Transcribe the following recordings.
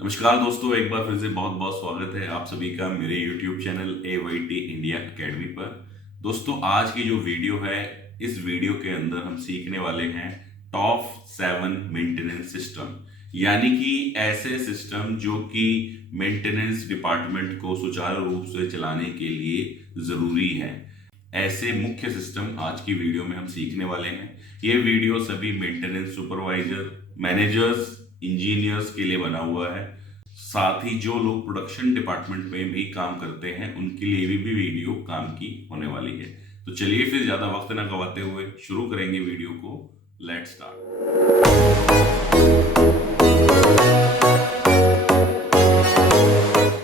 नमस्कार दोस्तों, एक बार फिर से बहुत बहुत स्वागत है आप सभी का मेरे YouTube channel AYT India academy पर। दोस्तों, आज की जो वीडियो है, इस वीडियो के अंदर हम सीखने वाले हैं टॉप 7 मेंटेनेंस सिस्टम, यानी कि ऐसे सिस्टम जो कि मेंटेनेंस डिपार्टमेंट को सुचारू रूप से चलाने के लिए ज़रूरी है। ऐसे मुख्य सिस्टम आज की वीडियो में हम सीखने वाले हैं। ये वीडियो सभी मेंटेनेंस सुपरवाइजर, मैनेजर्स, इंजीनियर्स के लिए बना हुआ है। साथ ही जो लोग प्रोडक्शन डिपार्टमेंट में भी काम करते हैं उनके लिए भी वीडियो काम की होने वाली है। तो चलिए फिर ज्यादा वक्त ना गवाते हुए शुरू करेंगे वीडियो को। Let's start.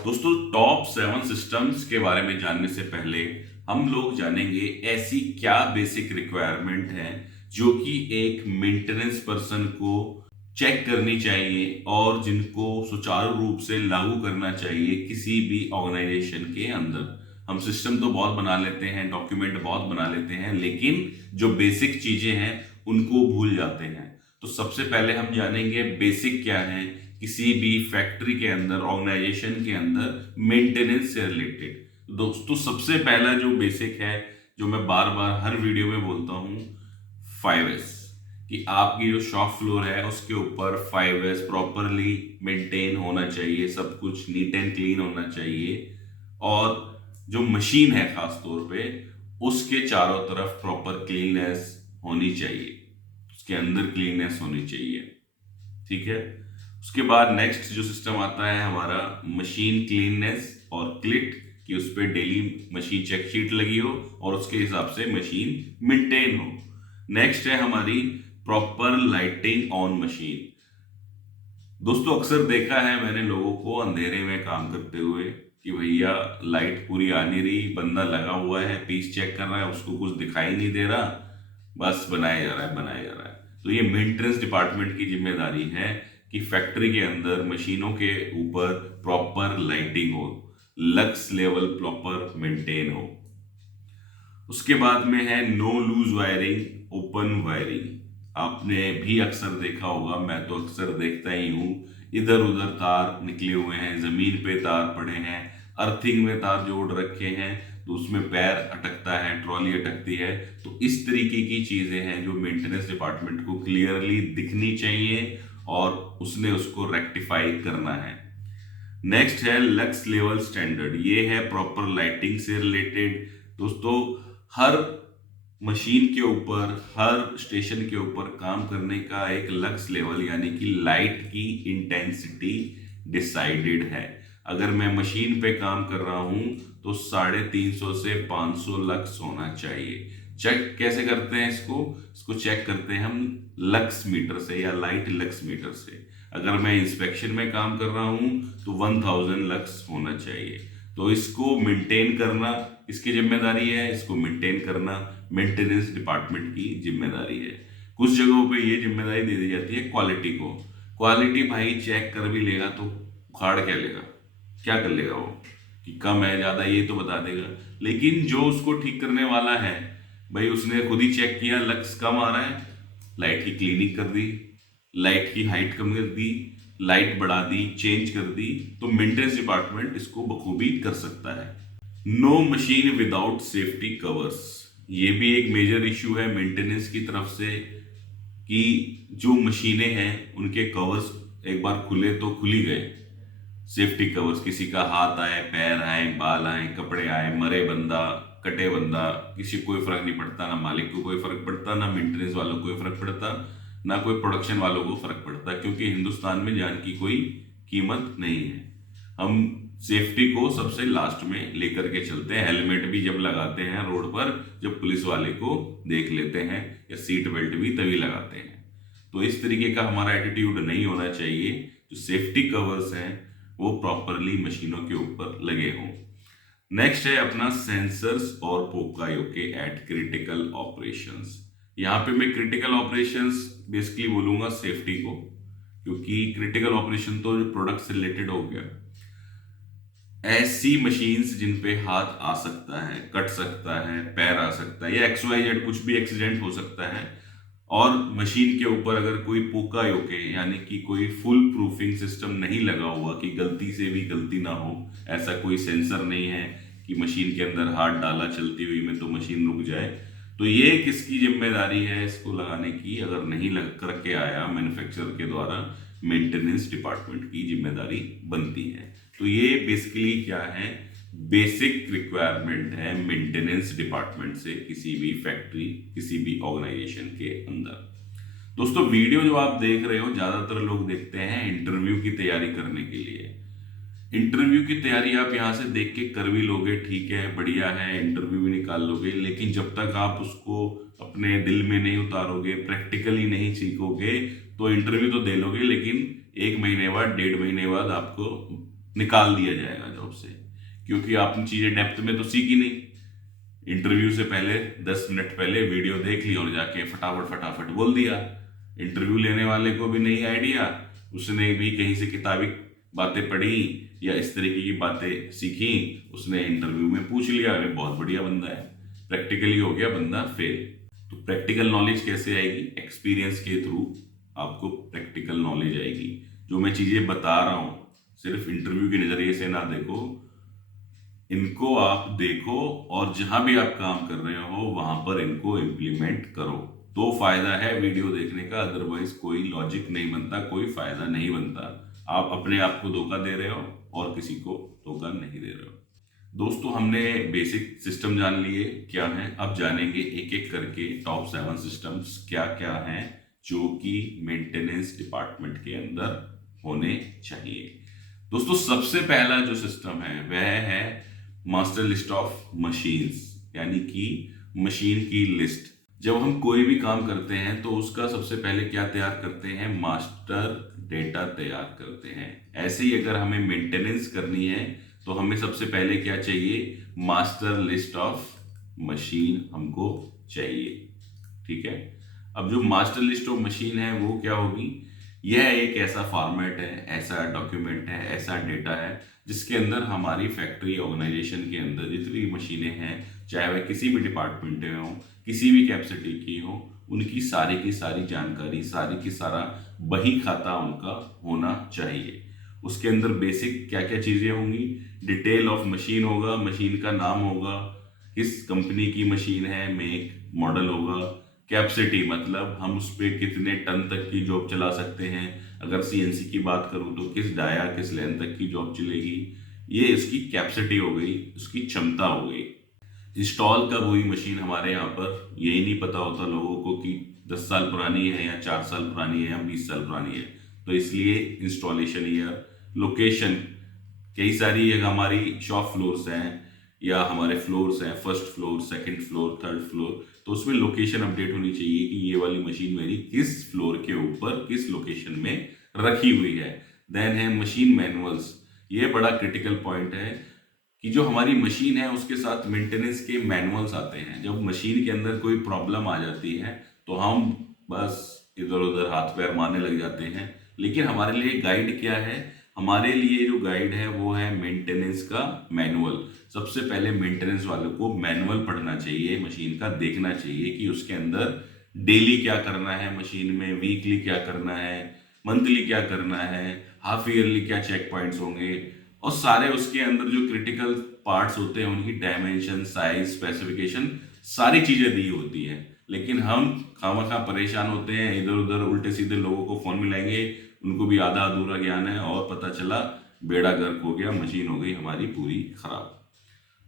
दोस्तों, टॉप 7 सिस्टम्स के बारे में जानने से पहले हम लोग जानेंगे ऐसी क्या बेसिक रिक्वायरमेंट है जो कि एक मेंटेनेंस पर्सन को चेक करनी चाहिए और जिनको सुचारू रूप से लागू करना चाहिए किसी भी ऑर्गेनाइजेशन के अंदर। हम सिस्टम तो बहुत बना लेते हैं, डॉक्यूमेंट बहुत बना लेते हैं, लेकिन जो बेसिक चीजें हैं उनको भूल जाते हैं। तो सबसे पहले हम जानेंगे बेसिक क्या है किसी भी फैक्ट्री के अंदर, ऑर्गेनाइजेशन के अंदर मेंटेनेंस से रिलेटेड। दोस्तों, सबसे पहला जो बेसिक है, जो मैं बार बार हर वीडियो में बोलता हूं, 5S, कि आपकी जो शॉप फ्लोर है उसके ऊपर 5S प्रॉपरली मेंटेन होना चाहिए, सब कुछ नीट एंड क्लीन होना चाहिए। और जो मशीन है खास तौर पे, उसके चारों तरफ प्रॉपर क्लीननेस होनी चाहिए, उसके अंदर क्लीननेस होनी चाहिए। ठीक है। उसके बाद नेक्स्ट जो सिस्टम आता है हमारा मशीन क्लीननेस और क्लिट, कि उस पर डेली मशीन चेक शीट लगी हो और उसके हिसाब से मशीन मेंटेन हो। नेक्स्ट है हमारी प्रॉपर लाइटिंग ऑन मशीन। दोस्तों, अक्सर देखा है मैंने लोगों को अंधेरे में काम करते हुए कि भैया लाइट पूरी आ नहीं रही, बंदा लगा हुआ है, पीस चेक कर रहा है, उसको कुछ दिखाई नहीं दे रहा, बस बनाया जा रहा है बनाया जा रहा है। तो ये मेंटेनेंस डिपार्टमेंट की जिम्मेदारी है कि फैक्ट्री के अंदर मशीनों के ऊपर प्रॉपर लाइटिंग हो, लक्स लेवल प्रॉपर मेंटेन हो। उसके बाद में है no loose wiring, open wiring. आपने भी अक्सर देखा होगा, मैं तो अक्सर देखता ही हूँ, इधर उधर तार निकले हुए हैं, जमीन पे तार पड़े हैं, अर्थिंग में तार जोड़ रखे हैं, तो उसमें पैर अटकता है, ट्रॉली अटकती है। तो इस तरीके की चीजें हैं जो मेंटेनेंस डिपार्टमेंट को क्लियरली दिखनी चाहिए और उसने उसको रेक्टिफाई करना है। नेक्स्ट है लक्स लेवल स्टैंडर्ड, ये है प्रॉपर लाइटिंग से रिलेटेड। दोस्तों, हर मशीन के ऊपर, हर स्टेशन के ऊपर काम करने का एक लक्स लेवल यानी कि लाइट की इंटेंसिटी डिसाइडेड है। अगर मैं मशीन पे काम कर रहा हूं तो 350 से 500 लक्स होना चाहिए। चेक कैसे करते हैं इसको चेक करते हैं हम लक्स मीटर से या लाइट लक्स मीटर से। अगर मैं इंस्पेक्शन में काम कर रहा हूं तो 1000 लक्स होना चाहिए। तो इसको मेंटेन करना इसकी जिम्मेदारी है, इसको मेंटेन करना मेंटेनेंस डिपार्टमेंट की जिम्मेदारी है। कुछ जगहों पे ये जिम्मेदारी दे दी जाती है क्वालिटी को। क्वालिटी भाई चेक कर भी लेगा तो उखाड़ क्या लेगा, क्या कर लेगा वो, कि कम है ज्यादा ये तो बता देगा। लेकिन जो उसको ठीक करने वाला है, भाई उसने खुद ही चेक किया लक्स कम आ रहा है, लाइट की क्लीनिंग कर दी, लाइट की हाइट कम कर दी, लाइट बढ़ा दी, चेंज कर दी, तो मेंटेनेंस डिपार्टमेंट इसको बखूबी कर सकता है। No machine without safety covers, ये भी एक मेजर इश्यू है मेंटेनेंस की तरफ से, कि जो मशीनें हैं उनके कवर्स एक बार खुले तो खुल ही गए। सेफ्टी कवर्स, किसी का हाथ आए, पैर आए, बाल आए, कपड़े आए, मरे बंदा, कटे बंदा, किसी को कोई फर्क नहीं पड़ता, ना मालिक को कोई फर्क पड़ता, ना मेंटेनेंस वालों को कोई फर्क पड़ता, ना कोई प्रोडक्शन वालों को फर्क पड़ता, क्योंकि हिंदुस्तान में जान की कोई कीमत नहीं है। हम सेफ्टी को सबसे लास्ट में लेकर के चलते हैं। हेलमेट भी जब लगाते हैं रोड पर, जब पुलिस वाले को देख लेते हैं, या सीट बेल्ट भी तभी लगाते हैं। तो इस तरीके का हमारा एटीट्यूड नहीं होना चाहिए। जो सेफ्टी कवर्स हैं वो प्रॉपरली मशीनों के ऊपर लगे हों। नेक्स्ट है अपना सेंसर्स और पोकायो के एट क्रिटिकल ऑपरेशंस। यहाँ पे मैं क्रिटिकल ऑपरेशंस बेसिकली बोलूंगा सेफ्टी को, क्योंकि क्रिटिकल ऑपरेशन तो जो प्रोडक्ट से रिलेटेड हो गया। ऐसी मशीन्स जिन पे हाथ आ सकता है, कट सकता है, पैर आ सकता है, या XYZ कुछ भी एक्सीडेंट हो सकता है, और मशीन के ऊपर अगर कोई पुका योके यानी कि कोई फुल प्रूफिंग सिस्टम नहीं लगा हुआ कि गलती से भी गलती ना हो, ऐसा कोई सेंसर नहीं है कि मशीन के अंदर हाथ डाला चलती हुई में तो मशीन रुक जाए, तो ये किसकी जिम्मेदारी है इसको लगाने की? अगर नहीं लग करके आया मैन्युफैक्चरर के द्वारा, मेंटेनेंस डिपार्टमेंट की जिम्मेदारी बनती है। तो ये बेसिकली क्या है, बेसिक रिक्वायरमेंट है मेंटेनेंस डिपार्टमेंट से किसी भी फैक्ट्री, किसी भी ऑर्गेनाइजेशन के अंदर। दोस्तों वीडियो जो आप देख रहे हो ज्यादातर लोग देखते हैं इंटरव्यू की तैयारी करने के लिए। इंटरव्यू की तैयारी आप यहाँ से देख के कर भी लोगे, ठीक है, बढ़िया है, इंटरव्यू भी निकाल लोगे, लेकिन जब तक आप उसको अपने दिल में नहीं उतारोगे, प्रैक्टिकली नहीं सीखोगे, तो इंटरव्यू तो दे लोगे लेकिन 1 महीने बाद, 1.5 महीने बाद आपको निकाल दिया जाएगा जॉब से, क्योंकि आपने चीजें डेप्थ में तो सीखी नहीं। इंटरव्यू से पहले 10 मिनट पहले वीडियो देख ली और जाके फटाफट फटाफट बोल दिया। इंटरव्यू लेने वाले को भी नहीं आइडिया, उसने भी कहीं से किताबी बातें पढ़ी या इस तरीके की बातें सीखी, उसने इंटरव्यू में पूछ लिया, अरे बहुत बढ़िया बंदा है, प्रैक्टिकली हो गया बंदा फेल। तो प्रैक्टिकल नॉलेज कैसे आएगी? एक्सपीरियंस के थ्रू आपको प्रैक्टिकल नॉलेज आएगी। जो मैं चीजें बता रहा हूं सिर्फ इंटरव्यू के नजरिए से ना देखो, इनको आप देखो और जहां भी आप काम कर रहे हो वहां पर इनको इम्प्लीमेंट करो, तो फायदा है वीडियो देखने का। अदरवाइज कोई लॉजिक नहीं बनता, कोई फायदा नहीं बनता। आप अपने आप को धोखा दे रहे हो और किसी को धोखा नहीं दे रहे हो। दोस्तों हमने बेसिक सिस्टम जान लिए क्या है, अब जानेंगे एक एक करके टॉप 7 सिस्टम्स क्या क्या हैं जो कि मेंटेनेंस डिपार्टमेंट के अंदर होने चाहिए। दोस्तों सबसे पहला जो सिस्टम है वह है मास्टर लिस्ट ऑफ मशीन्स, यानी कि मशीन की लिस्ट। जब हम कोई भी काम करते हैं तो उसका सबसे पहले क्या तैयार करते हैं? मास्टर डेटा तैयार करते हैं। ऐसे ही अगर हमें मेंटेनेंस करनी है तो हमें सबसे पहले क्या चाहिए? मास्टर लिस्ट ऑफ मशीन हमको चाहिए, ठीक है। अब जो मास्टर लिस्ट ऑफ मशीन है वो क्या होगी? यह एक ऐसा फॉर्मेट है, ऐसा डॉक्यूमेंट है, ऐसा डेटा है जिसके अंदर हमारी फैक्ट्री ऑर्गेनाइजेशन के अंदर जितनी मशीनें हैं, चाहे वह किसी भी डिपार्टमेंट में हो, किसी भी कैपेसिटी की हो, उनकी सारी की सारी जानकारी, सारी की सारा बही खाता उनका होना चाहिए। उसके अंदर बेसिक क्या क्या चीजें होंगी? डिटेल ऑफ मशीन होगा, मशीन का नाम होगा, किस कंपनी की मशीन है, मेक मॉडल होगा, कैपेसिटी मतलब हम उस पर कितने टन तक की जॉब चला सकते हैं, अगर सीएनसी की बात करूं तो किस डाया किस लेंथ तक की जॉब चलेगी, ये इसकी कैपेसिटी हो गई, उसकी क्षमता हो गई। इंस्टॉल कब हुई मशीन हमारे यहाँ पर, यही नहीं पता होता लोगों को कि 10 साल पुरानी है या 4 साल पुरानी है या 20 साल पुरानी है, तो इसलिए इंस्टॉलेशन ईयर, लोकेशन, कई सारी हमारी शॉप फ्लोर्स हैं या हमारे फ्लोर्स हैं, first floor, second floor, third floor, तो उसमें लोकेशन अपडेट होनी चाहिए कि ये वाली मशीन मेरी किस फ्लोर के ऊपर किस लोकेशन में रखी हुई है। देन है मशीन मैनुअल्स, ये बड़ा क्रिटिकल पॉइंट है कि जो हमारी मशीन है उसके साथ मेंटेनेंस के मैनुअल्स आते हैं। जब मशीन के अंदर कोई प्रॉब्लम आ जाती है तो हम बस इधर उधर हाथ पैर मारने लग जाते हैं, लेकिन हमारे लिए गाइड क्या है? हमारे लिए जो गाइड है वो है मेंटेनेंस का मैनुअल। सबसे पहले मेंटेनेंस वालों को मैनुअल पढ़ना चाहिए, मशीन का देखना चाहिए कि उसके अंदर डेली क्या करना है, मशीन में वीकली क्या करना है, मंथली क्या करना है, हाफ ईयरली क्या चेक पॉइंट्स होंगे, और सारे उसके अंदर जो क्रिटिकल पार्ट्स होते हैं उनकी डायमेंशन, साइज, स्पेसिफिकेशन, सारी चीजें दी होती है। लेकिन हम खामखा परेशान होते हैं, इधर उधर उल्टे सीधे लोगों को फोन मिलाएंगे, उनको भी आधा अधूरा ज्ञान है और पता चला बेड़ा गर्क हो गया, मशीन हो गई हमारी पूरी खराब।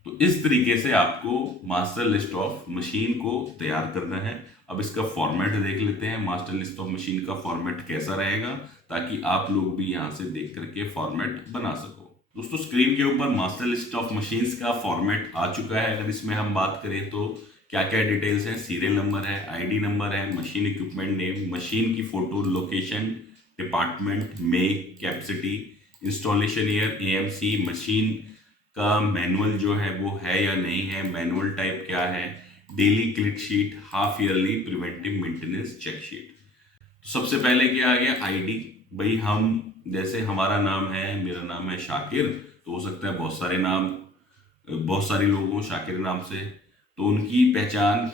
तो इस तरीके से आपको मास्टर लिस्ट ऑफ मशीन को तैयार करना है। अब इसका फॉर्मेट देख लेते हैं, मास्टर लिस्ट ऑफ मशीन का फॉर्मेट कैसा रहेगा, ताकि आप लोग भी यहां से देख करके फॉर्मेट बना सको। दोस्तों स्क्रीन के ऊपर मास्टर लिस्ट ऑफ मशीन्स का फॉर्मेट आ चुका है। अगर इसमें हम बात करें तो क्या क्या डिटेल्स हैं? सीरियल नंबर है, आईडी नंबर है, मशीन इक्विपमेंट नेम, मशीन की photo, location, department, make, capacity, installation year, AMC, machine का मैनुअल जो है वो है या नहीं है, मैनुअल टाइप क्या है, daily click sheet, half yearly preventive maintenance check sheet. तो सबसे पहले क्या आ गया? आईडी। भाई हम जैसे हमारा नाम है, मेरा नाम है शाकिर, तो हो सकता है बहुत सारे नाम, बहुत सारे लोग हों शाकिर नाम से, तो उनकी पहचान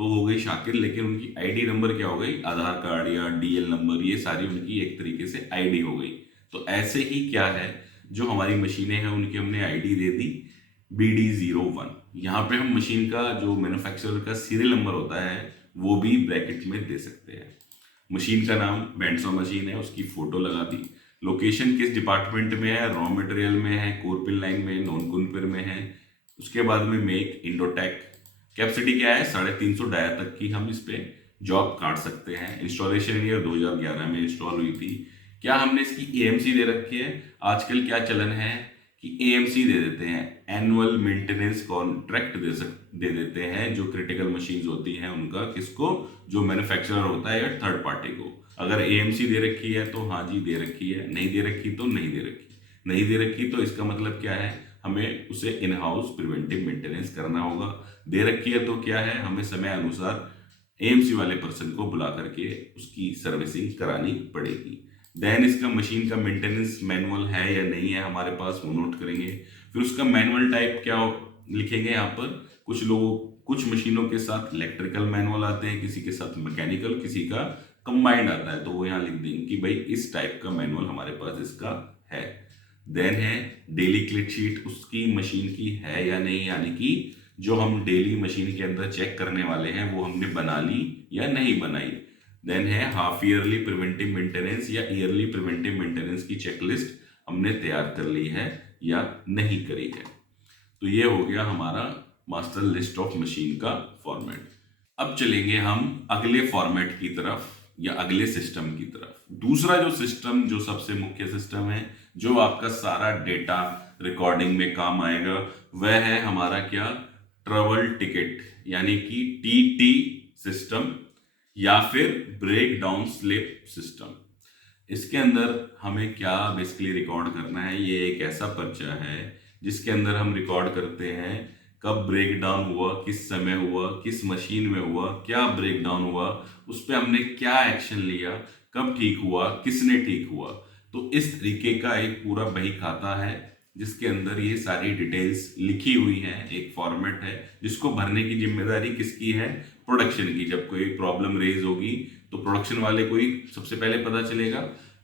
तो हो गई शाकिर, लेकिन उनकी आईडी नंबर क्या हो गई, आधार कार्ड या डीएल नंबर, ये सारी उनकी एक तरीके से आईडी हो गई। तो ऐसे ही क्या है, जो हमारी मशीनें हैं उनकी हमने आईडी दे दी BD01। यहाँ पे हम मशीन का जो मैन्युफैक्चरर का सीरियल नंबर होता है वो भी ब्रैकेट में दे सकते हैं। मशीन का नाम बैंड्सो मशीन है, उसकी फोटो लगा दी। लोकेशन किस डिपार्टमेंट में है, रॉ मटेरियल में है, कोर पिन लाइन में, नॉन कुनपिर में है। उसके बाद में मेक इंडोटेक। कैपेसिटी क्या है, 350 डाया तक की हम इस पे जॉब काट सकते हैं। इंस्टॉलेशन ईयर 2011 में इंस्टॉल हुई थी। क्या हमने इसकी एएमसी दे रखी है, आजकल क्या चलन है कि एएमसी दे देते हैं, एनुअल मेंटेनेंस कॉन्ट्रैक्ट दे देते हैं जो क्रिटिकल मशीन्स होती हैं उनका, किसको, जो मैन्युफैक्चरर होता है या थर्ड पार्टी को। अगर एएमसी दे रखी है तो हाँ जी दे रखी है, नहीं दे रखी तो नहीं दे रखी। नहीं दे रखी तो इसका मतलब क्या है, हमें उसे इन हाउस प्रिवेंटिव मेंटेनेंस करना होगा। दे रखी है तो क्या है, हमें समय अनुसार एएमसी वाले पर्सन को बुला करके उसकी सर्विसिंग करानी पड़ेगी। देन इसका मशीन का मेंटेनेंस मैनुअल है या नहीं है हमारे पास, वो नोट करेंगे। फिर उसका मैनुअल टाइप क्या लिखेंगे यहाँ पर। कुछ मशीनों के साथ इलेक्ट्रिकल मैनुअल आते हैं, किसी के साथ मैकेनिकल, किसी का कंबाइंड आता है, तो वो यहाँ लिख देंगे कि भाई इस टाइप का मैनुअल हमारे पास इसका है। देन है डेली क्लिट शीट, उसकी मशीन की है या नहीं, यानी कि जो हम डेली मशीन के अंदर चेक करने वाले हैं वो हमने बना ली या नहीं बनाई। देन है हाफ ईयरली प्रिवेंटिव मेंटेनेंस या ईयरली प्रिवेंटिव मेंटेनेंस की चेकलिस्ट हमने तैयार कर ली है या नहीं करी है। तो ये हो गया हमारा मास्टर लिस्ट ऑफ मशीन का फॉर्मेट। अब चलेंगे हम अगले फॉर्मेट की तरफ या अगले सिस्टम की तरफ। दूसरा जो सिस्टम, जो सबसे मुख्य सिस्टम है, जो आपका सारा डेटा रिकॉर्डिंग में काम आएगा, वह है हमारा क्या, ट्रैवल टिकट, यानी कि टीटी सिस्टम या फिर ब्रेक डाउन स्लिप सिस्टम। इसके अंदर हमें क्या बेसिकली रिकॉर्ड करना है, ये एक ऐसा पर्चा है जिसके अंदर हम रिकॉर्ड करते हैं कब ब्रेक डाउन हुआ, किस समय हुआ, किस मशीन में हुआ, क्या ब्रेक डाउन हुआ, उस पर हमने क्या एक्शन लिया, कब ठीक हुआ, किसने ठीक हुआ। तो इस तरीके का एक पूरा बही खाता है जिसके अंदर ये सारी डिटेल्स लिखी हुई हैं। एक फॉर्मेट है जिसको भरने की जिम्मेदारी किसकी है, प्रोडक्शन की। जब कोई प्रॉब्लम रेज होगी तो प्रोडक्शन वाले को ही सबसे पहले पता चलेगा।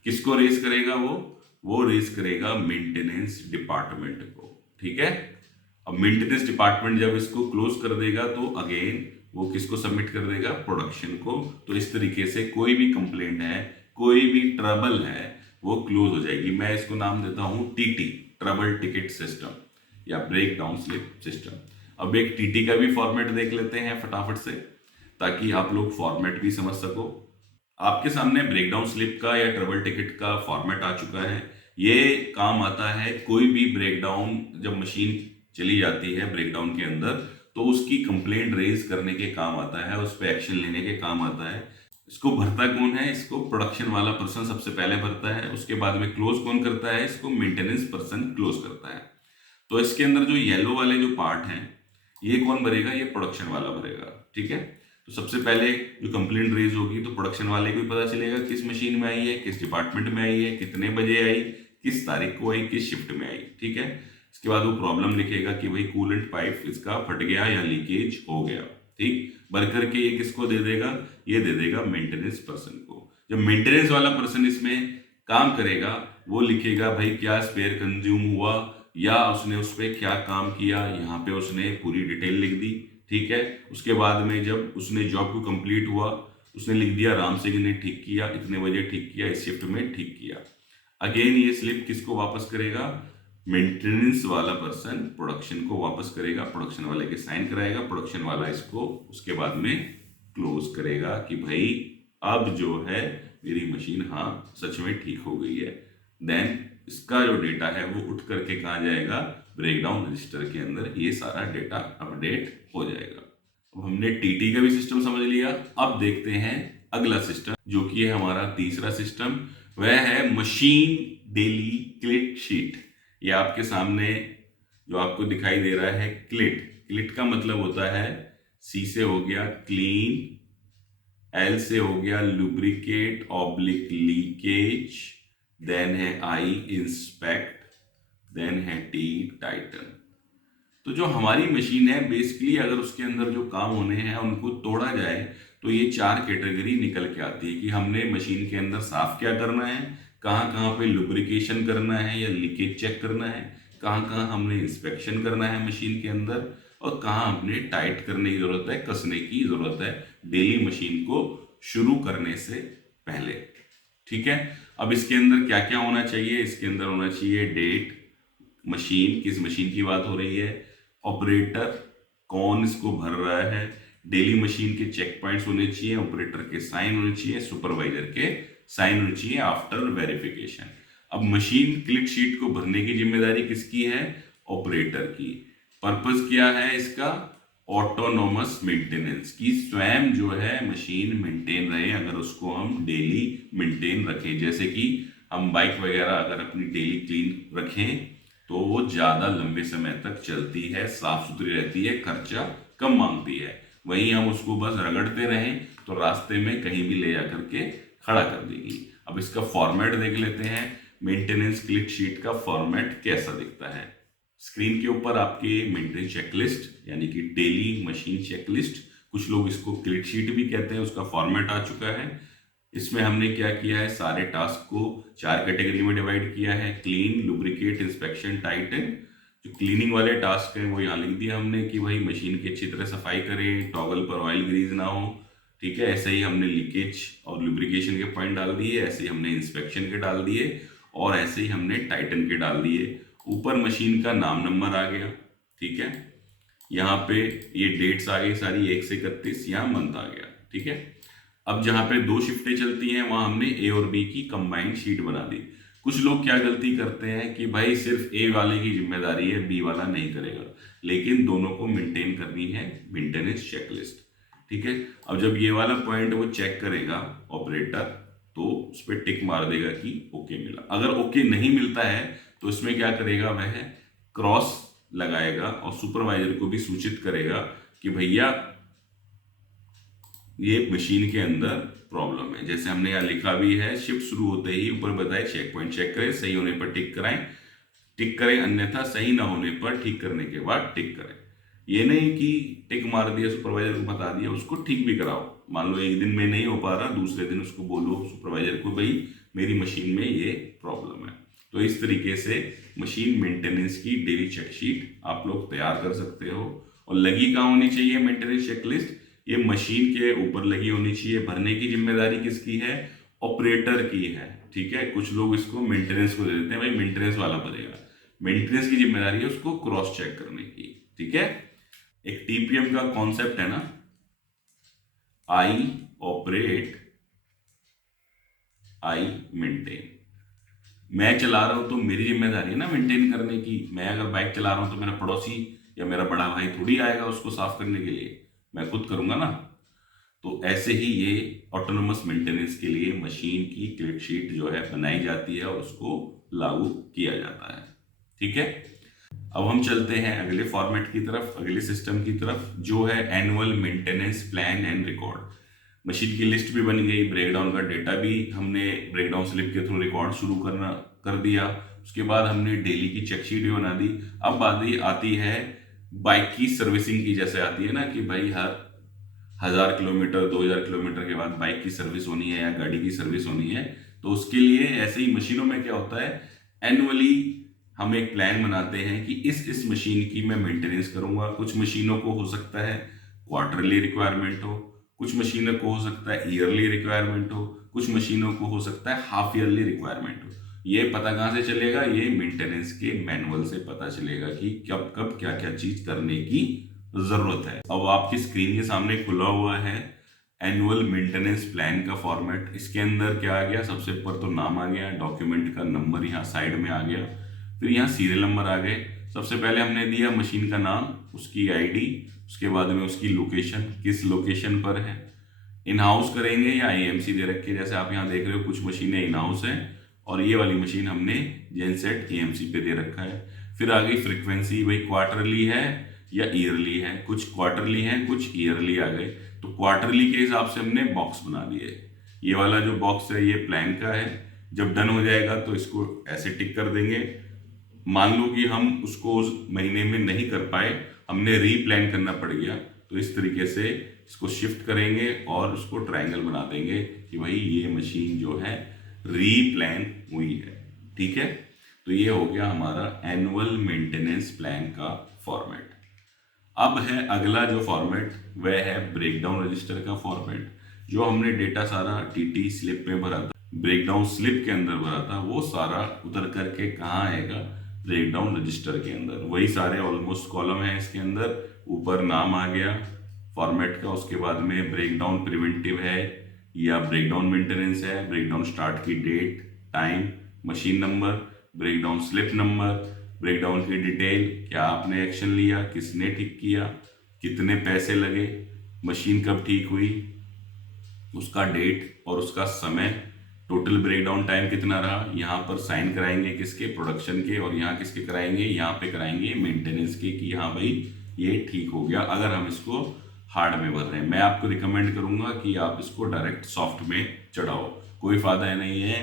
किसको रेज करेगा, वो रेज करेगा मेंटेनेंस डिपार्टमेंट को। ठीक है, अब मेंटेनेंस डिपार्टमेंट जब इसको क्लोज कर देगा तो अगेन वो किसको सबमिट कर देगा, प्रोडक्शन को। तो इस तरीके से कोई भी कंप्लेंट है, कोई भी ट्रबल है, वो क्लोज हो जाएगी। मैं इसको नाम देता हूं टीटी, ट्रबल टिकट सिस्टम या ब्रेक डाउन स्लिप सिस्टम। अब एक टीटी का भी फॉर्मेट देख लेते हैं फटाफट से, ताकि आप लोग फॉर्मेट भी समझ सको। आपके सामने ब्रेकडाउन स्लिप का या ट्रबल टिकट का फॉर्मेट आ चुका है। ये काम आता है कोई भी ब्रेकडाउन, जब मशीन चली जाती है ब्रेकडाउन के अंदर, तो उसकी कंप्लेंट रेज करने के काम आता है, उस पर एक्शन लेने के काम आता है। इसको भरता कौन है, इसको प्रोडक्शन वाला पर्सन सबसे पहले भरता है। उसके बाद में क्लोज कौन करता है, इसको मेंटेनेंस पर्सन क्लोज करता है। तो इसके अंदर जो येलो वाले जो पार्ट हैं, ये कौन भरेगा, ये प्रोडक्शन वाला भरेगा। ठीक है, तो सबसे पहले जो कंप्लेंट रेज होगी तो प्रोडक्शन वाले को भी पता चलेगा किस मशीन में आई है, किस डिपार्टमेंट में आई है, कितने बजे आई, किस तारीख को आई, किस शिफ्ट में आई। ठीक है, इसके बाद वो प्रॉब्लम लिखेगा कि भाई कूलेंट पाइप इसका फट गया या लीकेज हो गया। ठीक, भर करके ये किसको दे देगा, ये दे देगा मेंटेनेंस पर्सन को। जब मेंटेनेंस वाला पर्सन इसमें काम करेगा, वो लिखेगा भाई क्या स्पेयर कंज्यूम हुआ या उसने उस पर क्या काम किया, यहाँ पे उसने पूरी डिटेल लिख दी। ठीक है, उसके बाद में जब उसने जॉब को कंप्लीट हुआ, उसने लिख दिया राम सिंह ने ठीक किया, इतने बजे ठीक किया, इस शिफ्ट में ठीक किया। अगेन ये स्लिप किसको वापस करेगा, मेंटेनेंस वाला पर्सन प्रोडक्शन को वापस करेगा, प्रोडक्शन वाले के साइन कराएगा, प्रोडक्शन वाला इसको उसके बाद में क्लोज करेगा कि भाई अब जो है मेरी मशीन हाँ सच में ठीक हो गई है। देन इसका जो डेटा है वो उठ करके कहाँ जाएगा, ब्रेकडाउन रजिस्टर के अंदर ये सारा डेटा अपडेट हो जाएगा। अब हमने टीटी का भी सिस्टम समझ लिया। अब देखते हैं अगला सिस्टम, जो कि है हमारा तीसरा सिस्टम, वह है मशीन डेली क्लिट शीट। ये आपके सामने जो आपको दिखाई दे रहा है क्लिट, क्लिट का मतलब होता है सी से हो गया क्लीन, एल से हो गया लुब्रिकेट ऑब्लिक लीकेज, देन है आई इंस्पेक्ट, देन है टी टाइटन। तो जो हमारी मशीन है बेसिकली अगर उसके अंदर जो काम होने हैं उनको तोड़ा जाए तो ये 4 कैटेगरी निकल के आती है कि हमने मशीन के अंदर साफ क्या करना है, कहाँ कहाँ पे लुब्रिकेशन करना है या लीकेज चेक करना है, कहाँ कहाँ हमने इंस्पेक्शन करना है मशीन के अंदर, और कहाँ हमने टाइट करने की ज़रूरत है, कसने की ज़रूरत है डेली मशीन को शुरू करने से पहले। ठीक है, अब इसके अंदर क्या क्या होना चाहिए, इसके अंदर होना चाहिए डेट, मशीन, किस मशीन की बात हो रही है, ऑपरेटर कौन इसको भर रहा है, डेली मशीन के चेक पॉइंट्स होने चाहिए, ऑपरेटर के साइन होने चाहिए, सुपरवाइजर के साइन होने चाहिए आफ्टर वेरिफिकेशन। अब मशीन क्लिक शीट को भरने की जिम्मेदारी किसकी है, ऑपरेटर की। पर्पस क्या है इसका, ऑटोनोमस मेंटेनेंस की, स्वयं जो है मशीन मेंटेन रहे, अगर उसको हम डेली मेंटेन रखें, जैसे कि हम बाइक वगैरह अगर अपनी डेली क्लीन रखें तो वो ज़्यादा लंबे समय तक चलती है, साफ सुथरी रहती है, खर्चा कम मांगती है। वहीं हम उसको बस रगड़ते रहें तो रास्ते में कहीं भी ले जा करके खड़ा कर देगी। अब इसका फॉर्मेट देख लेते हैं, मेंटेनेंस क्लिक शीट का फॉर्मेट कैसा दिखता है। स्क्रीन के ऊपर आपके मेंटेनेंस चेकलिस्ट यानी कि डेली मशीन चेकलिस्ट, कुछ लोग इसको क्लिक शीट भी कहते हैं, उसका फॉर्मेट आ चुका है। इसमें हमने क्या किया है, सारे टास्क को 4 कैटेगरी में डिवाइड किया है, क्लीन, लुब्रिकेट, इंस्पेक्शन, टाइटन। जो क्लीनिंग वाले टास्क हैं वो यहाँ लिख दिया हमने कि भाई मशीन की अच्छी तरह सफाई करें, टॉगल पर ऑयल ग्रीज ना हो। ठीक है, ऐसे ही हमने लीकेज और लुब्रिकेशन के पॉइंट डाल दिए, ऐसे ही हमने इंस्पेक्शन के डाल दिए, और ऐसे ही हमने टाइटन के डाल दिए। ऊपर मशीन का नाम नंबर आ गया। ठीक है, यहाँ पे ये डेट्स आ गई सारी 1 से 31, यहाँ मंथ आ गया। ठीक है, अब जहाँ पे 2 शिफ्टें चलती हैं वहाँ हमने ए और बी की कंबाइंड शीट बना दी। कुछ लोग क्या गलती करते हैं कि भाई सिर्फ ए वाले की जिम्मेदारी है, बी वाला नहीं करेगा, लेकिन दोनों को मेंटेन करनी है मेंटेनेंस चेकलिस्ट। ठीक है, अब जब ये वाला पॉइंट वो चेक करेगा ऑपरेटर तो उस पर टिक मार देगा कि ओके मिला। अगर ओके नहीं मिलता है तो इसमें क्या करेगा, वह क्रॉस लगाएगा और सुपरवाइजर को भी सूचित करेगा कि भैया ये मशीन के अंदर प्रॉब्लम है। जैसे हमने यहाँ लिखा भी है, शिफ्ट शुरू होते ही ऊपर बताए चेक पॉइंट चेक करें, सही होने पर टिक करें, अन्यथा सही ना होने पर ठीक करने के बाद टिक करें। ये नहीं कि टिक मार दिया, सुपरवाइजर को बता दिया, उसको ठीक भी कराओ। मान लो एक दिन में नहीं हो पा रहा, दूसरे दिन उसको बोलो सुपरवाइजर को, भाई मेरी मशीन में ये प्रॉब्लम है। तो इस तरीके से मशीन मेंटेनेंस की डेली चेक शीट आप लोग तैयार कर सकते हो। और लगी कहाँ होनी चाहिए मेंटेनेंस चेकलिस्ट, ये मशीन के ऊपर लगी होनी चाहिए। भरने की जिम्मेदारी किसकी है, ऑपरेटर की है। ठीक है, कुछ लोग इसको मेंटेनेंस को दे देते हैं, भाई मेंटेनेंस वाला भरेगा। मेंटेनेंस की जिम्मेदारी है उसको क्रॉस चेक करने की। ठीक है, एक टीपीएम का कॉन्सेप्ट है ना, आई ऑपरेट, आई मेंटेन। मैं चला रहा हूं तो मेरी जिम्मेदारी है ना मेंटेन करने की। मैं अगर बाइक चला रहा हूं तो मेरा पड़ोसी या मेरा बड़ा भाई थोड़ी आएगा उसको साफ करने के लिए, मैं खुद करूंगा ना। तो ऐसे ही ये ऑटोनोमस मेंटेनेंस के लिए मशीन की क्लिक शीट जो है बनाई जाती है और उसको लागू किया जाता है। ठीक है, अब हम चलते हैं अगले फॉर्मेट की तरफ, अगले सिस्टम की तरफ, जो है annual maintenance plan and record. Machine की लिस्ट भी बन गई, ब्रेकडाउन का डेटा भी हमने ब्रेकडाउन स्लिप के थ्रू रिकॉर्ड शुरू कर दिया। उसके बाद हमने डेली की चेक शीट भी बना दी। अब बात आती है बाइक की सर्विसिंग की, जैसे आती है ना कि भाई हर 1000 किलोमीटर 2000 किलोमीटर के बाद बाइक की सर्विस होनी है या गाड़ी की सर्विस होनी है। तो उसके लिए ऐसे ही मशीनों में क्या होता है, एनुअली हम एक प्लान बनाते हैं कि इस मशीन की मैं मेंटेनेंस करूंगा। कुछ मशीनों को हो सकता है क्वार्टरली रिक्वायरमेंट हो, कुछ मशीनों को हो सकता है ईयरली रिक्वायरमेंट हो, कुछ मशीनों को हो सकता है हाफ ईयरली रिक्वायरमेंट हो। ये पता कहाँ से चलेगा, ये मेंटेनेंस के मैनुअल से पता चलेगा कि कब कब क्या क्या चीज करने की जरूरत है। अब आपकी स्क्रीन के सामने खुला हुआ है एनुअल मेंटेनेंस प्लान का फॉर्मेट। इसके अंदर क्या आ गया, सबसे ऊपर तो नाम आ गया, डॉक्यूमेंट का नंबर यहाँ साइड में आ गया, फिर यहाँ सीरियल नंबर आ गए। सबसे पहले हमने दिया मशीन का नाम, उसकी आईडी, उसके बाद में उसकी लोकेशन, किस लोकेशन पर है, इन हाउस करेंगे या एएमसी दे रखे। जैसे आप यहाँ देख रहे हो कुछ मशीनें इन हाउस हैं और ये वाली मशीन हमने जेनसेट एएमसी पे दे रखा है। फिर आ गई फ्रीक्वेंसी, भाई क्वार्टरली है या ईयरली है, कुछ क्वार्टरली है कुछ ईयरली आ गए। तो क्वार्टरली के हिसाब से हमने बॉक्स बना दिए। ये वाला जो बॉक्स है ये प्लान का है, जब डन हो जाएगा तो इसको ऐसे टिक कर देंगे मान लो कि हम उसको उस महीने में नहीं कर पाए, हमने रीप्लान करना पड़ गया, तो इस तरीके से इसको शिफ्ट करेंगे और उसको ट्रायंगल बना देंगे कि भाई ये मशीन जो है रीप्लान हुई है। ठीक है, तो ये हो गया हमारा एनुअल मेंटेनेंस प्लान का फॉर्मेट। अब है अगला जो फॉर्मेट, वह है ब्रेकडाउन रजिस्टर का फॉर्मेट। जो हमने डेटा सारा टीटी स्लिप में भरा था, ब्रेकडाउन स्लिप के अंदर भरा था, वो सारा उतर करके कहाँ आएगा, ब्रेकडाउन रजिस्टर के अंदर। वही सारे ऑलमोस्ट कॉलम है इसके अंदर। ऊपर नाम आ गया फॉर्मेट का, उसके बाद में ब्रेकडाउन प्रिवेंटिव है या ब्रेकडाउन मेंटेनेंस है, ब्रेकडाउन स्टार्ट की date, time, machine number, breakdown slip number, breakdown की डिटेल, क्या आपने एक्शन लिया, किसने ठीक किया, कितने पैसे लगे, मशीन कब ठीक हुई, उसका डेट और उसका समय, टोटल ब्रेकडाउन टाइम कितना रहा। यहाँ पर साइन कराएंगे किसके, प्रोडक्शन के, और यहाँ किसके कराएंगे, यहाँ पे कराएंगे मेंटेनेंस के, कि हाँ भाई ये ठीक हो गया। अगर हम इसको हार्ड में भर रहे हैं, मैं आपको रिकमेंड करूंगा कि आप इसको डायरेक्ट सॉफ्ट में चढ़ाओ, कोई फायदा नहीं है।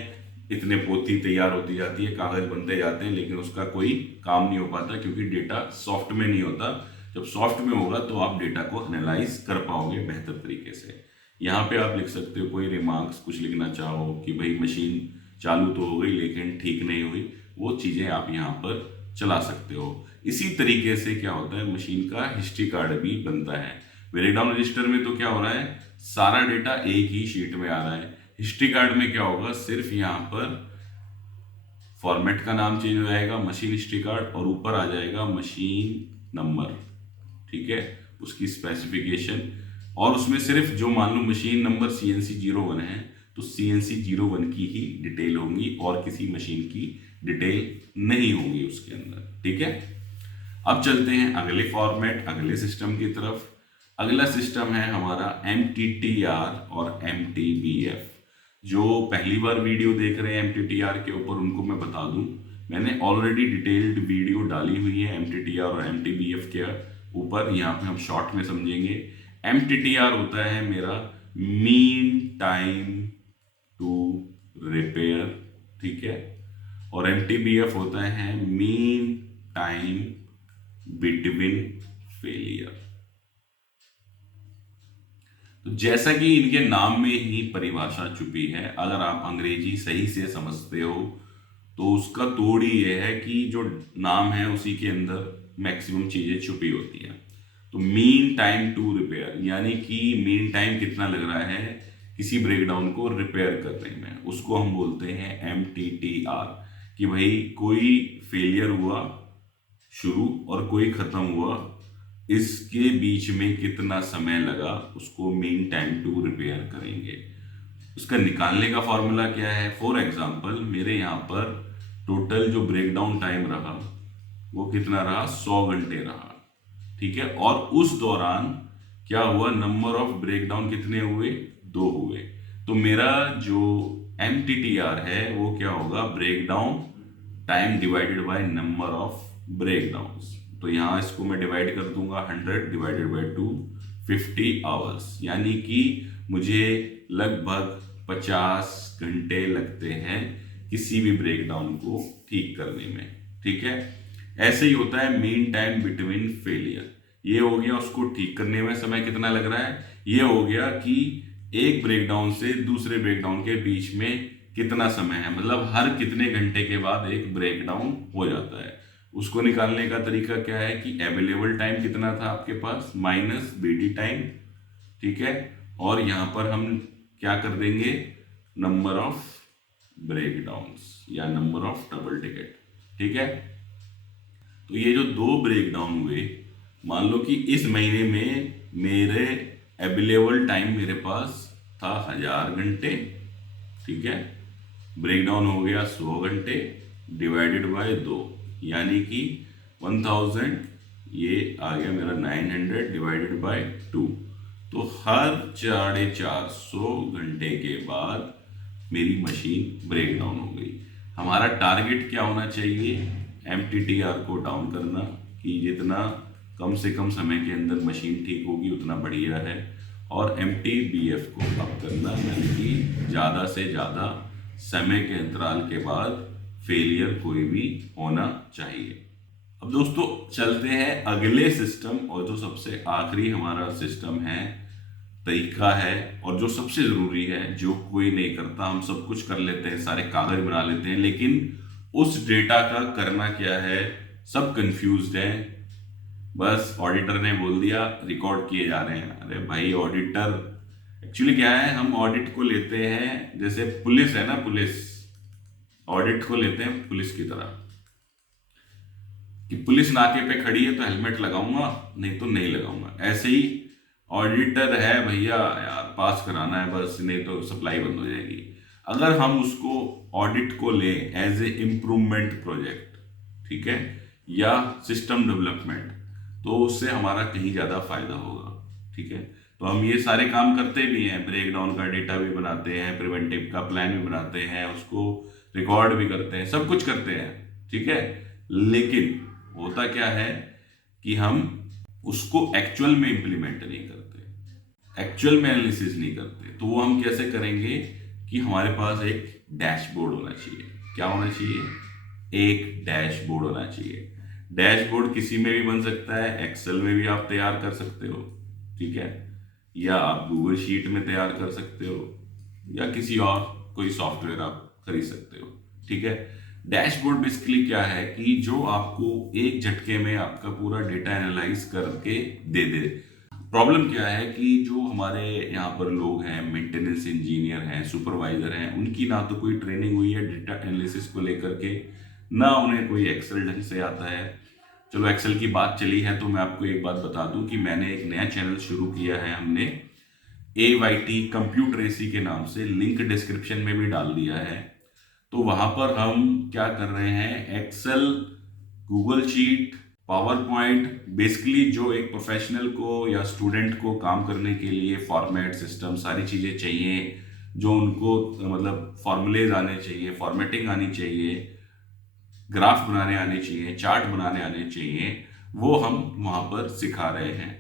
इतने पोथी तैयार होती जाती है, कागज बनते जाते हैं, लेकिन उसका कोई काम नहीं हो पाता क्योंकि डेटा सॉफ्ट में नहीं होता। जब सॉफ्ट में होगा तो आप डेटा को एनालाइज कर पाओगे बेहतर तरीके से। यहाँ पे आप लिख सकते हो कोई रिमार्क्स, कुछ लिखना चाहो कि भाई मशीन चालू तो हो गई लेकिन ठीक नहीं हुई, वो चीज़ें आप यहाँ पर चला सकते हो। इसी तरीके से क्या होता है, मशीन का हिस्ट्री कार्ड भी बनता है। ब्रेकडाउन रजिस्टर में तो क्या हो रहा है, सारा डेटा एक ही शीट में आ रहा है। हिस्ट्री कार्ड में क्या होगा, सिर्फ यहाँ पर फॉर्मेट का नाम चेंज हो जाएगा, मशीन हिस्ट्री कार्ड, और ऊपर आ जाएगा मशीन नंबर। ठीक है, उसकी स्पेसिफिकेशन, और उसमें सिर्फ जो मान लो मशीन नंबर CNC 01 है तो CNC 01 की ही डिटेल होंगी और किसी मशीन की डिटेल नहीं होगी उसके अंदर। ठीक है, अब चलते हैं अगले फॉर्मेट, अगले सिस्टम की तरफ। अगला सिस्टम है हमारा MTTR और MTBF। जो पहली बार वीडियो देख रहे हैं MTTR के ऊपर, उनको मैं बता दूं, मैंने ऑलरेडी डिटेल्ड वीडियो डाली हुई है MTTR और MTBF के ऊपर। यहाँ पे हम शॉर्ट में समझेंगे। MTTR होता है मेरा मीन टाइम टू रिपेयर, ठीक है, और MTBF होता है मीन टाइम बिटवीन फेलियर। तो जैसा कि इनके नाम में ही परिभाषा छुपी है, अगर आप अंग्रेजी सही से समझते हो तो उसका तोड़ ही ये है कि जो नाम है उसी के अंदर मैक्सिमम चीजें छुपी होती हैं। तो मीन टाइम टू रिपेयर, यानी कि मीन टाइम कितना लग रहा है किसी ब्रेकडाउन को रिपेयर करने में, उसको हम बोलते हैं MTTR। कि भाई कोई फेलियर हुआ शुरू और कोई खत्म हुआ, इसके बीच में कितना समय लगा, उसको मीन टाइम टू रिपेयर करेंगे। उसका निकालने का फॉर्मूला क्या है, फॉर एग्जांपल मेरे यहाँ पर टोटल जो ब्रेकडाउन टाइम रहा वो कितना रहा, 100 घंटे रहा। ठीक है, और उस दौरान क्या हुआ, नंबर ऑफ ब्रेकडाउन कितने हुए, 2 हुए। तो मेरा जो MTTR है वो क्या होगा, breakdown time divided by number of breakdowns. तो यहाँ इसको मैं डिवाइड कर दूंगा 100 डिवाइडेड बाय 2, 50 आवर्स, यानी कि मुझे लगभग 50 घंटे लगते हैं किसी भी ब्रेकडाउन को ठीक करने में। ठीक है, ऐसे ही होता है मीन टाइम बिटवीन फेलियर। ये हो गया उसको ठीक करने में समय कितना लग रहा है, ये हो गया कि एक ब्रेकडाउन से दूसरे ब्रेकडाउन के बीच में कितना समय है, मतलब हर कितने घंटे के बाद एक ब्रेकडाउन हो जाता है। उसको निकालने का तरीका क्या है कि अवेलेबल टाइम कितना था आपके पास माइनस BD टाइम। ठीक है, और यहां पर हम क्या कर देंगे, नंबर ऑफ ब्रेकडाउन्स या नंबर ऑफ डबल टिकट। ठीक है, तो ये जो 2 ब्रेकडाउन हुए, मान लो कि इस महीने में मेरे अवेलेबल टाइम मेरे पास था 1000 घंटे। ठीक है, ब्रेकडाउन हो गया 100 घंटे डिवाइडेड बाय 2, यानी कि 1000, ये आ गया मेरा 900 डिवाइडेड बाय 2। तो हर 450 घंटे के बाद मेरी मशीन ब्रेक डाउन हो गई। हमारा टारगेट क्या होना चाहिए, MTTR को डाउन करना, कि जितना कम से कम समय के अंदर मशीन ठीक होगी उतना बढ़िया है, और MTBF को अप करना, यानी कि ज़्यादा से ज़्यादा समय के अंतराल के बाद फेलियर कोई भी होना चाहिए। अब दोस्तों चलते हैं अगले सिस्टम, और जो सबसे आखिरी हमारा सिस्टम है, तरीका है, और जो सबसे जरूरी है, जो कोई नहीं करता। हम सब कुछ कर लेते हैं, सारे कागज बना लेते हैं, लेकिन उस डेटा का करना क्या है, सब कंफ्यूज्ड है। बस ऑडिटर ने बोल दिया रिकॉर्ड किए जा रहे हैं। अरे भाई ऑडिटर एक्चुअली क्या है, हम ऑडिट को लेते हैं जैसे पुलिस है ना, पुलिस ऑडिट को लेते हैं पुलिस की तरह, कि पुलिस नाके पे खड़ी है तो हेलमेट लगाऊंगा, नहीं तो नहीं लगाऊंगा। ऐसे ही ऑडिटर है भैया, यार पास कराना है बस, नहीं तो सप्लाई बंद हो जाएगी। अगर हम उसको ऑडिट को ले एज ए इम्प्रूवमेंट प्रोजेक्ट, ठीक है, या सिस्टम डेवलपमेंट, तो उससे हमारा कहीं ज़्यादा फायदा होगा। ठीक है, तो हम ये सारे काम करते भी हैं, ब्रेक डाउन का डेटा भी बनाते हैं, प्रिवेंटिव का प्लान भी बनाते हैं, उसको रिकॉर्ड भी करते हैं, सब कुछ करते हैं। ठीक है, लेकिन होता क्या है कि हम उसको एक्चुअल में इंप्लीमेंट नहीं करते, एक्चुअल में एनालिसिस नहीं करते। तो वो हम कैसे करेंगे कि हमारे पास एक डैशबोर्ड होना चाहिए। क्या होना चाहिए? एक डैशबोर्ड होना चाहिए। डैशबोर्ड किसी में भी बन सकता है, एक्सेल में भी आप तैयार कर सकते हो, ठीक है, या आप गूगल शीट में तैयार कर सकते हो, या किसी और कोई सॉफ्टवेयर आप खरीद सकते हो। ठीक है, डैशबोर्ड बेसिकली क्या है कि जो आपको एक झटके में आपका पूरा डेटा एनालाइज करके दे दे। प्रॉब्लम क्या है कि जो हमारे यहाँ पर लोग हैं, मेंटेनेंस इंजीनियर हैं, सुपरवाइजर हैं, उनकी ना तो कोई ट्रेनिंग हुई है डेटा एनालिसिस को लेकर के, ना उन्हें कोई एक्सेल ढंग से आता है। चलो एक्सेल की बात चली है तो मैं आपको एक बात बता दूं कि मैंने एक नया चैनल शुरू किया है, हमने AYT कंप्यूटरेसी के नाम से, लिंक डिस्क्रिप्शन में भी डाल दिया है। तो वहां पर हम क्या कर रहे हैं, Excel, Google sheet, power point, basically जो एक प्रोफेशनल को या स्टूडेंट को काम करने के लिए फॉर्मेट सिस्टम सारी चीज़ें चाहिए, जो उनको मतलब फॉर्मूलेज आने चाहिए, फॉर्मेटिंग आनी चाहिए, ग्राफ बनाने आने चाहिए, चार्ट बनाने आने चाहिए, वो हम वहाँ पर सिखा रहे हैं।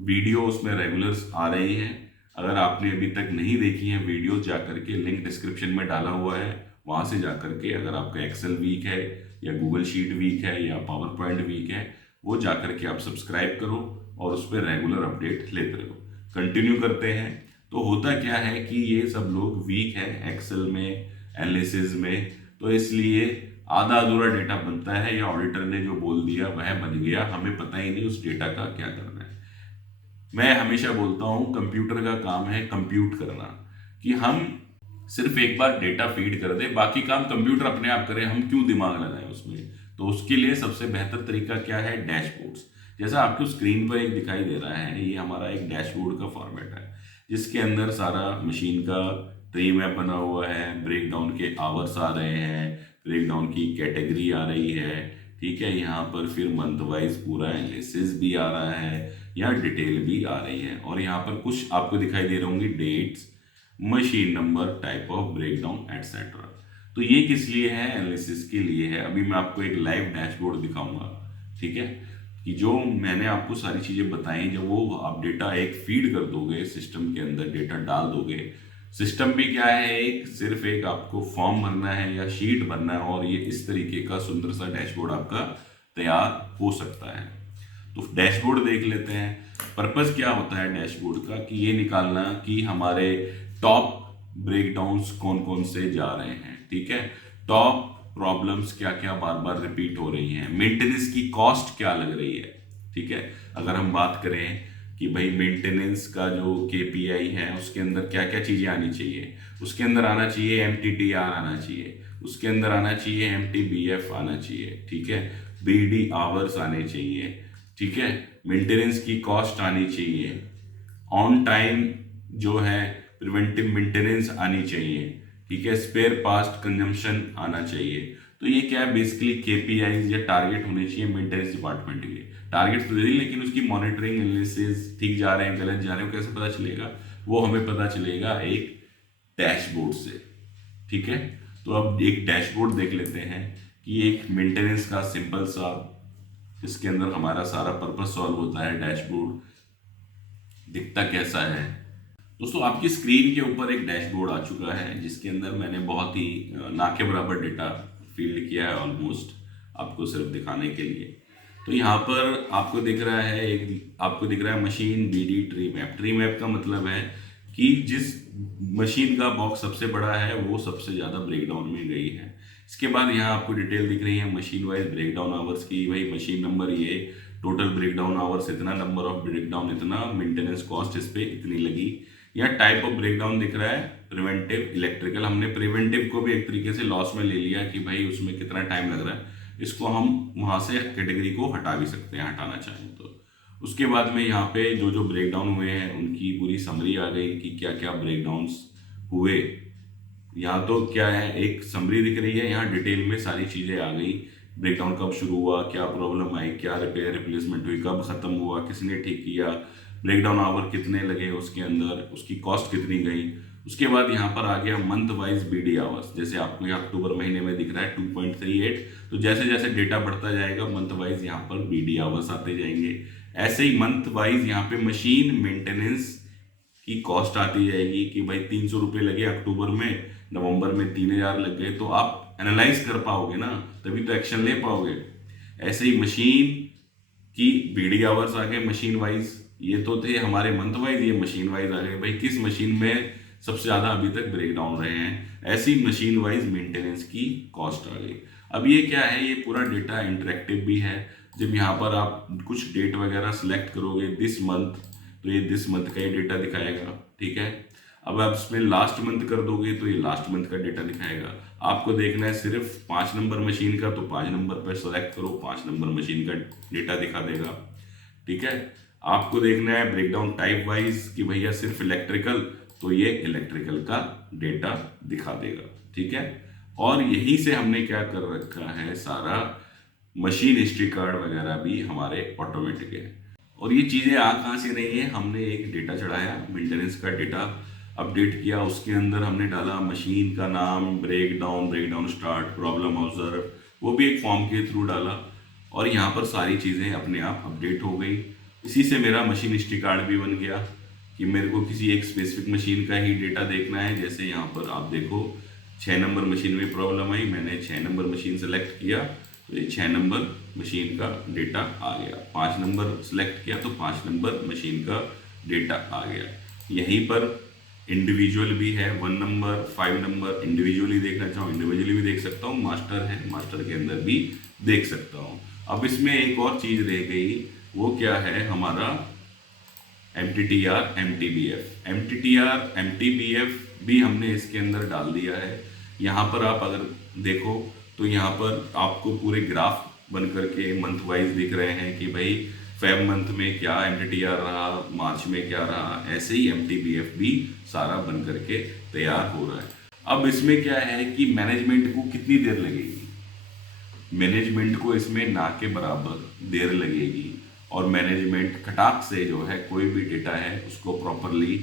वीडियो उसमें रेगुलर्स आ रही हैं। अगर आपने अभी तक नहीं देखी है वीडियो, जा करके लिंक डिस्क्रिप्शन में डाला हुआ है, वहाँ से जा करके, अगर आपका एक्सेल वीक है या गूगल शीट वीक है या पावर पॉइंट वीक है, वो जा करके आप सब्सक्राइब करो और उस पर रेगुलर अपडेट लेते रहो। कंटिन्यू करते हैं। तो होता क्या है कि ये सब लोग वीक है एक्सेल में, एनालिसिस में, तो इसलिए आधा अधूरा डेटा बनता है, या ऑडिटर ने जो बोल दिया वह बन गया, हमें पता ही नहीं उस डेटा का क्या करना है। मैं हमेशा बोलता हूं कंप्यूटर का काम है कंप्यूट करना, कि हम सिर्फ एक बार डेटा फीड कर दे, बाकी काम कंप्यूटर अपने आप करे, हम क्यों दिमाग लगाएं उसमें। तो उसके लिए सबसे बेहतर तरीका क्या है, डैशबोर्ड्स। जैसा आपको स्क्रीन पर एक दिखाई दे रहा है, ये हमारा एक डैशबोर्ड का फॉर्मेट है, जिसके अंदर सारा मशीन का ट्री मैप बना हुआ है, ब्रेक डाउन के आवर्स आ रहे हैं, ब्रेक डाउन की कैटेगरी आ रही है, ठीक है, यहाँ पर फिर मंथ वाइज पूरा एनालिसिस भी आ रहा है, यहाँ डिटेल भी आ रही है, और यहाँ पर कुछ आपको दिखाई दे रही होंगी dates, machine number, type of breakdown etcetera. तो ये किस लिए है, एनालिसिस के लिए है। अभी मैं आपको एक लाइव डैशबोर्ड दिखाऊंगा, ठीक है, कि जो मैंने आपको सारी चीजें बताई, जब वो आप डेटा एक फीड कर दोगे सिस्टम के अंदर, डेटा डाल दोगे, सिस्टम भी क्या है, एक सिर्फ एक आपको फॉर्म भरना है या शीट भरना है, और ये इस तरीके का सुंदर सा डैशबोर्ड आपका तैयार हो सकता है। तो डैशबोर्ड देख लेते हैं। पर्पस क्या होता है डैशबोर्ड का, कि ये निकालना कि हमारे टॉप ब्रेकडाउन्स कौन कौन से जा रहे हैं, ठीक है, टॉप प्रॉब्लम्स क्या क्या बार बार रिपीट हो रही हैं, मेंटेनेंस की कॉस्ट क्या लग रही है, ठीक है। अगर हम बात करें कि भाई मेंटेनेंस का जो KPI है उसके अंदर क्या क्या चीज़ें आनी चाहिए, उसके अंदर आना चाहिए MTTR आना चाहिए, उसके अंदर आना चाहिए MTBF आना चाहिए, ठीक है, BD आवर्स आने चाहिए, ठीक है, मेंटेनेंस की कॉस्ट आनी चाहिए, ऑन टाइम जो है प्रिवेंटिव मेंटेनेंस आनी चाहिए, ठीक है, स्पेयर पार्ट कंजम्पशन आना चाहिए। तो ये क्या है, बेसिकली KPIs या टारगेट होने चाहिए मेंटेनेंस डिपार्टमेंट के। टारगेट तो दे दी, लेकिन उसकी मॉनिटरिंग, एनालिसिस, ठीक जा रहे हैं गलत जा रहे हैं, कैसे पता चलेगा, वो हमें पता चलेगा एक डैशबोर्ड से, ठीक है। तो अब एक डैशबोर्ड देख लेते हैं कि एक मेंटेनेंस का सिंपल सा, इसके अंदर हमारा सारा पर्पस सॉल्व होता है। डैशबोर्ड दिखता कैसा है दोस्तों, आपकी स्क्रीन के ऊपर एक डैशबोर्ड आ चुका है, जिसके अंदर मैंने बहुत ही ना के बराबर डेटा फील्ड किया है ऑलमोस्ट, आपको सिर्फ दिखाने के लिए। तो यहाँ पर आपको दिख रहा है machine BD tree map. Tree map का मतलब है कि जिस मशीन का बॉक्स सबसे बड़ा है वो सबसे ज़्यादा ब्रेकडाउन में गई है। इसके बाद यहाँ आपको डिटेल दिख रही है मशीन वाइज ब्रेकडाउन आवर्स की। भाई मशीन नंबर ये, टोटल ब्रेकडाउन आवर्स इतना, नंबर ऑफ ब्रेकडाउन इतना, मेंटेनेंस कॉस्ट इस पे इतनी लगी। या टाइप ऑफ ब्रेकडाउन दिख रहा है प्रिवेंटिव इलेक्ट्रिकल। हमने प्रिवेंटिव को भी एक तरीके से लॉस में ले लिया कि भाई उसमें कितना टाइम लग रहा है, इसको हम वहाँ से कैटेगरी को हटा भी सकते हैं, हटाना चाहें तो। उसके बाद में यहाँ पे जो जो ब्रेकडाउन हुए हैं उनकी पूरी समरी आ गई कि क्या क्या ब्रेकडाउन्स हुए। यहाँ तो क्या है, एक समरी दिख रही है, यहाँ डिटेल में सारी चीज़ें आ गई। ब्रेकडाउन कब शुरू हुआ, क्या प्रॉब्लम आई, क्या रिपेयर रिप्लेसमेंट हुई, कब ख़त्म हुआ, किसने ठीक किया, ब्रेकडाउन आवर कितने लगे उसके अंदर, उसकी कॉस्ट कितनी गई। उसके बाद यहाँ पर आ गया मंथ वाइज BD आवर्स। जैसे आपको यहाँ अक्टूबर महीने में दिख रहा है 2.38, तो जैसे जैसे डेटा बढ़ता जाएगा मंथ वाइज यहाँ पर BD आवर्स आते जाएंगे। ऐसे ही मंथ वाइज यहाँ पे मशीन मेंटेनेंस की कॉस्ट आती जाएगी कि भाई 300 रुपये लगे अक्टूबर में, नवंबर में 3000 लग गए। तो आप एनालाइज कर पाओगे ना, तभी तो एक्शन ले पाओगे। ऐसे ही मशीन की BD आवर्स आ गए मशीन वाइज। ये तो थे हमारे मंथ वाइज, ये मशीन वाइज आ गए। भाई किस मशीन में सबसे ज़्यादा अभी तक ब्रेकडाउन रहे हैं, ऐसी मशीन वाइज मेंटेनेंस की कॉस्ट आ गई। अब ये क्या है, ये पूरा डेटा इंटरेक्टिव भी है। जब यहाँ पर आप कुछ डेट वगैरह सेलेक्ट करोगे दिस मंथ, तो ये दिस मंथ का ही डेटा दिखाएगा, ठीक है। अब आप इसमें लास्ट मंथ कर दोगे तो ये लास्ट मंथ का डेटा दिखाएगा। आपको देखना है सिर्फ 5 नंबर मशीन का, तो 5 नंबर पर सेलेक्ट करो, 5 नंबर मशीन का डेटा दिखा देगा, ठीक है। आपको देखना है ब्रेकडाउन टाइप वाइज कि भैया सिर्फ इलेक्ट्रिकल, तो ये इलेक्ट्रिकल का डेटा दिखा देगा, ठीक है। और यहीं से हमने क्या कर रखा है, सारा मशीन हिस्ट्री कार्ड वगैरह भी हमारे ऑटोमेटिक है। और ये चीज़ें आ कहाँ से रही हैं, हमने एक डेटा चढ़ाया, मेंटेनेंस का डेटा अपडेट किया, उसके अंदर हमने डाला मशीन का नाम, ब्रेकडाउन स्टार्ट, प्रॉब्लम ऑब्जर्व, वो भी एक फॉर्म के थ्रू डाला, और यहाँ पर सारी चीज़ें अपने आप अपडेट हो गई। इसी से मेरा मशीन हिस्ट्री कार्ड भी बन गया कि मेरे को किसी एक स्पेसिफिक मशीन का ही डेटा देखना है। जैसे यहाँ पर आप देखो 6 नंबर मशीन में प्रॉब्लम आई, मैंने 6 नंबर मशीन सेलेक्ट किया तो ये 6 नंबर मशीन का डेटा आ गया। 5 नंबर सेलेक्ट किया तो 5 नंबर मशीन का डेटा आ गया। यहीं पर इंडिविजुअल भी है, 1 नंबर 5 नंबर, इंडिविजुअली देखना चाहूँ इंडिविजुअली भी देख सकता हूँ, मास्टर है मास्टर के अंदर भी देख सकता हूँ। अब इसमें एक और चीज़ रह गई, वो क्या है, हमारा MTTR MTBF भी हमने इसके अंदर डाल दिया है। यहाँ पर आप अगर देखो तो यहाँ पर आपको पूरे ग्राफ बन करके मंथ वाइज दिख रहे हैं कि भाई फेब मंथ में क्या MTTR रहा, मार्च में क्या रहा, ऐसे ही MTBF भी सारा बन करके तैयार हो रहा है। अब इसमें क्या है कि मैनेजमेंट को कितनी देर लगेगी, मैनेजमेंट को इसमें ना के बराबर देर लगेगी, और मैनेजमेंट खटाक से जो है कोई भी डेटा है उसको प्रॉपरली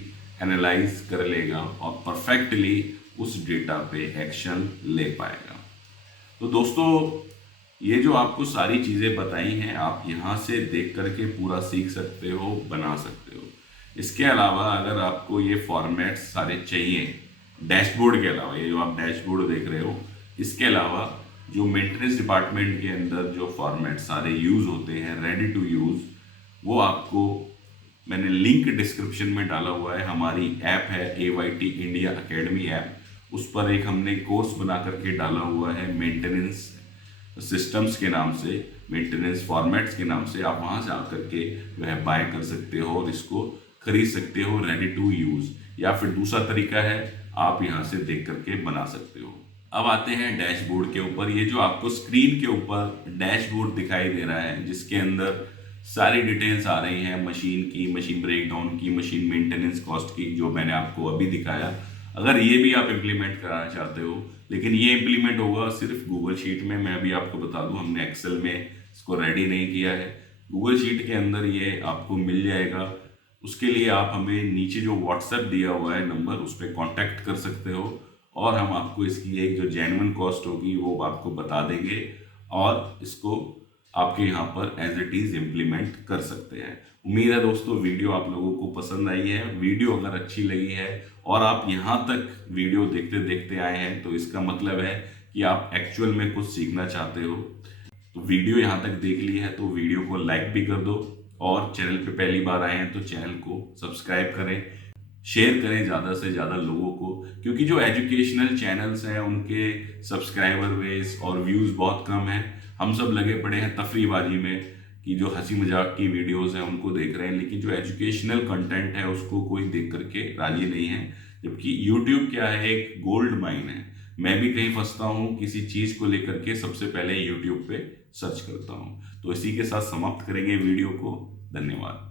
एनालाइज कर लेगा और परफेक्टली उस डेटा पे एक्शन ले पाएगा। तो दोस्तों ये जो आपको सारी चीज़ें बताई हैं, आप यहाँ से देख करके पूरा सीख सकते हो, बना सकते हो। इसके अलावा अगर आपको ये फॉर्मेट्स सारे चाहिए डैशबोर्ड के अलावा, ये जो आप डैशबोर्ड देख रहे हो, इसके अलावा जो मेंटेनेंस डिपार्टमेंट के अंदर जो फॉर्मेट सारे यूज़ होते हैं रेडी टू यूज़, वो आपको मैंने लिंक डिस्क्रिप्शन में डाला हुआ है। हमारी ऐप है AYT इंडिया अकेडमी ऐप, उस पर एक हमने कोर्स बना करके डाला हुआ है मेंटेनेंस सिस्टम्स के नाम से, मेंटेनेंस फॉर्मेट्स के नाम से। आप वहाँ से आकर के वह बाय कर सकते हो और इसको खरीद सकते हो रेडी टू यूज़। या फिर दूसरा तरीका है, आप यहाँ से देख करके बना सकते हो। अब आते हैं डैशबोर्ड के ऊपर। ये जो आपको स्क्रीन के ऊपर डैशबोर्ड दिखाई दे रहा है, जिसके अंदर सारी डिटेल्स आ रही हैं मशीन की, मशीन ब्रेकडाउन की, मशीन मेंटेनेंस कॉस्ट की, जो मैंने आपको अभी दिखाया। अगर ये भी आप इम्प्लीमेंट कराना चाहते हो, लेकिन ये इम्प्लीमेंट होगा सिर्फ गूगल शीट में। मैं अभी आपको बता दूं, हमने एक्सेल में इसको रेडी नहीं किया है। गूगल शीट के अंदर ये आपको मिल जाएगा। उसके लिए आप हमें नीचे जो व्हाट्सएप दिया हुआ है नंबर, उस पर कॉन्टैक्ट कर सकते हो और हम आपको इसकी एक जो जेन्युइन कॉस्ट होगी वो आपको बता देंगे और इसको आपके यहाँ पर एज इट इज़ इम्प्लीमेंट कर सकते हैं। उम्मीद है दोस्तों वीडियो आप लोगों को पसंद आई है। वीडियो अगर अच्छी लगी है और आप यहाँ तक वीडियो देखते देखते आए हैं, तो इसका मतलब है कि आप एक्चुअल में कुछ सीखना चाहते हो। तो वीडियो यहाँ तक देख ली है तो वीडियो को लाइक भी कर दो, और चैनल पे पहली बार आए हैं तो चैनल को सब्सक्राइब करें, शेयर करें ज़्यादा से ज़्यादा लोगों को, क्योंकि जो एजुकेशनल चैनल्स हैं उनके सब्सक्राइबर बेस और व्यूज़ बहुत कम हैं। हम सब लगे पड़े हैं तफरीहबाजी में कि जो हंसी मजाक की वीडियोस हैं उनको देख रहे हैं, लेकिन जो एजुकेशनल कंटेंट है उसको कोई देख करके राजी नहीं है। जबकि यूट्यूब क्या है, एक गोल्ड माइन है। मैं भी कहीं फंसता हूँ किसी चीज़ को लेकर के, सबसे पहले यूट्यूब पे सर्च करता हूँ। तो इसी के साथ समाप्त करेंगे वीडियो को। धन्यवाद।